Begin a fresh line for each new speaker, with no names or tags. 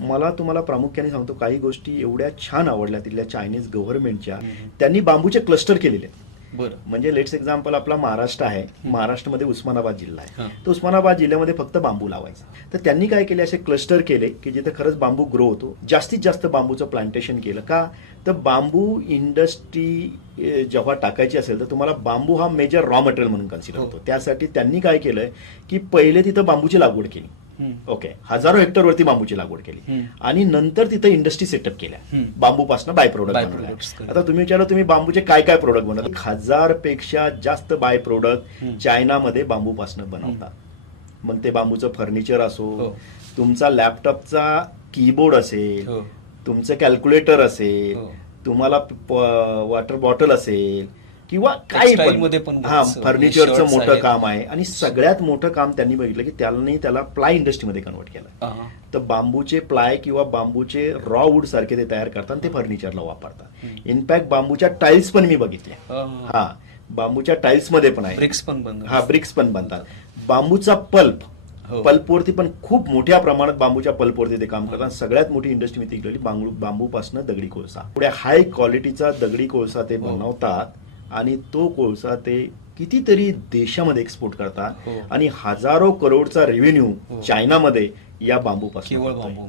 मला तुम्हाला प्रामुख्याने सांगतो काही गोष्टी एवढ्या छान आवडल्या तिथल्या चायनीज गव्हर्नमेंटच्या. त्यांनी बांबूचे क्लस्टर केलेले.
बरं
म्हणजे लेट्स एक्झाम्पल आपला महाराष्ट्र आहे महाराष्ट्रामध्ये उस्मानाबाद जिल्हा. आहे तर उस्मानाबाद जिल्ह्यामध्ये फक्त बांबू लावायचा तर त्यांनी काय केले असे क्लस्टर केले की जिथे खरंच बांबू ग्रो होतो जास्तीत जास्त बांबूचं प्लांटेशन केलं का तर बांबू इंडस्ट्री जेव्हा टाकायची असेल तर तुम्हाला बांबू हा मेजर रॉ मटेरियल म्हणून कन्सिडर
हो.
होतो त्यासाठी त्यांनी काय केलंय की पहिले तिथं बांबूची लागवड केली. ओके हजारो हेक्टरवरती बांबूची लागवड केली. आणि नंतर तिथं इंडस्ट्री सेटअप केल्या. बांबूपासून बाय प्रोडक्ट बनवल्या. आता तुम्ही विचारलं तुम्ही बांबूचे काय काय प्रोडक्ट बनवतात हजारपेक्षा जास्त बाय प्रोडक्ट. चायनामध्ये बांबूपासून बनवतात मग ते बांबूचं फर्निचर असो
हो.
तुमचा लॅपटॉपचा कीबोर्ड असेल
हो
तुमचं कॅल्क्युलेटर असेल
हो.
तुम्हाला वॉटर बॉटल असेल किंवा काही
Textile मध्ये पण
हा फर्निचरचं मोठं. काम आहे आणि सगळ्यात मोठं काम त्यांनी बघितलं की त्यांनी त्याला प्लाय इंडस्ट्रीमध्ये कन्वर्ट केलं
हा.
तर बांबूचे प्लाय किंवा बांबूचे रॉ वूड सारखे ते तयार करतात आणि ते फर्निचरला वापरतात. इनफॅक्ट बांबूच्या टाईल्स पण मी बघितले
हा.
हा बांबूच्या टाईल्समध्ये पण आहे
ब्रिक्स पण
हा ब्रिक्स पण बनतात बांबूचा पल्प
हो.
पल्पवरती पण खूप मोठ्या प्रमाणात बांबूच्या पल्पवरती ते काम करतात सगळ्यात मोठी इंडस्ट्री मी तिकडली बांबू बांबूपासून दगडी कोळसा पुढे हाय क्वालिटीचा दगडी कोळसा ते
हो.
बनवतात आणि तो कोळसा ते कितीतरी देशामध्ये एक्सपोर्ट करतात
हो.
आणि हजारो करोडचा रेव्हेन्यू
हो.
चायनामध्ये या बांबूपासून
केवळ. बांबू